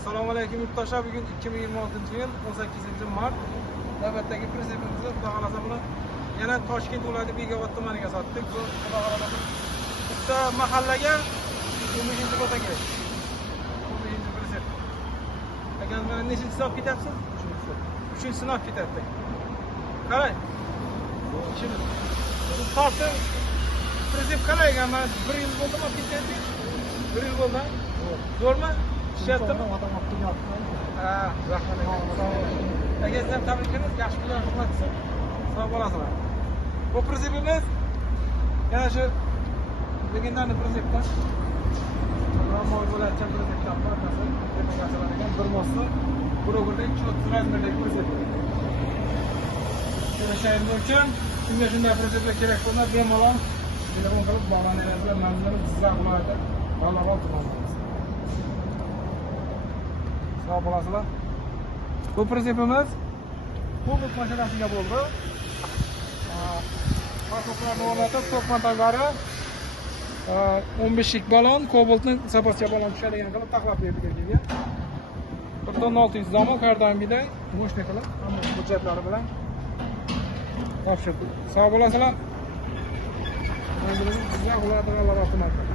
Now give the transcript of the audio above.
Assalomu alaykum yurtdoshlar. Bugun 2026-yil 18-mart. Navbatdagi pritsepimizni Xudo xolasa bilan yana Toshkent viloyati Bekobod tumaniga sotdik. Bu Xudo xolasa bitta mahallaga 15-bo'lsa kerak. 15-pritsep. Agar mana nechinchi sinov ketyapsiz? 3-chi sinov ketyapti. Qarang. Şimdi bu farklı pritsep qaraygan, mana 1 yil bo'ldimi ketyapti? 1 yil bo'ldi. Zo'rmi? Shetdimi? Ha, rahmat. Agar sizlar tabriklaymiz, yaxshi kunlar xizmat qilsin. Sog' bo'lasizlar. Bu pritsepimiz yana shu legendarniy pritsepdan. Rammoy bo'layotgan pritsepdan markasi, deb bir mosli. Burug'ida 230 razmerdagi pritsep. Kelishayimiz uchun kimga shunday pritseplar kerak bo'lsa, bemalol telefon qilib bog'laninglar. Manzilimiz Jizzax viloyati G'alabol tumanida. Sağ olasizlar. Bu pritsepimiz kubik mashinasiga bo'ldi. Mashinlarni o'rnatib, tok montajlari 15lik balon, kobaltning zapascha balon tushadigan qilib taxlab berdik ekan. 1.600 zamon kardamida mo'shna qilib, hamma hujjatlari bilan topshirdik. Sağ olasizlar. Manzilimiz Jizzax viloyati G'alabol tumanida.